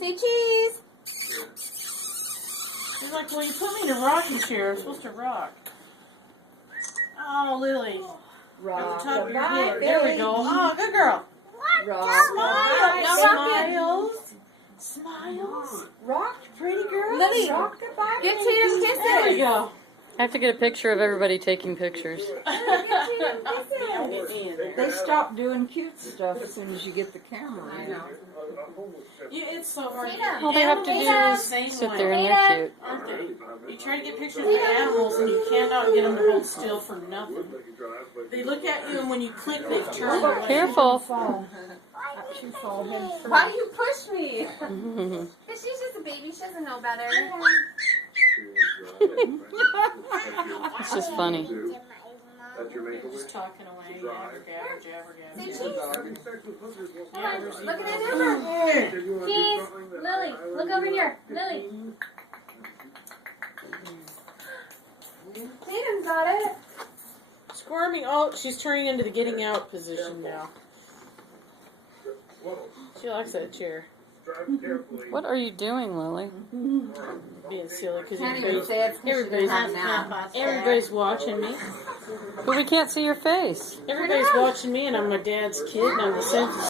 Say cheese. She's like, well, you put me in a rocking chair. I'm supposed to rock. Oh, Lily. Rock. At the top of your Goodbye, head. There we go. baby. Oh, good girl. Rock. Smile. Goodbye. Smiles. Rock, pretty girl. Lily, Rock goodbye. Get to your kisses. There we go. I have to get a picture of everybody taking pictures. They stop doing cute stuff as soon as you get the camera. I know. Yeah, it's so hard. All they have to do is sit there and they're cute. Aren't they? You try to get pictures of the animals and you cannot get them to hold still for nothing. They look at you and when you click, they've turned away. Careful. She fall head first. Why you push me? Mhm. Because she's just a baby. She doesn't know better. It's just funny. Just talking away. Jabber, jabber, jabber, Say jabber. cheese. Come Jabber, on. Look at that number. Cheese. Lily, look over here. Lily. Tatum's got it. Squirming. Oh, she's turning into the getting out position now. She likes that chair. What are you doing, Lily? Being silly because Can't even say it's everybody's watching me. But we can't see your face. Everybody's watching me, and I'm my dad's kid, and I'm the sensitive.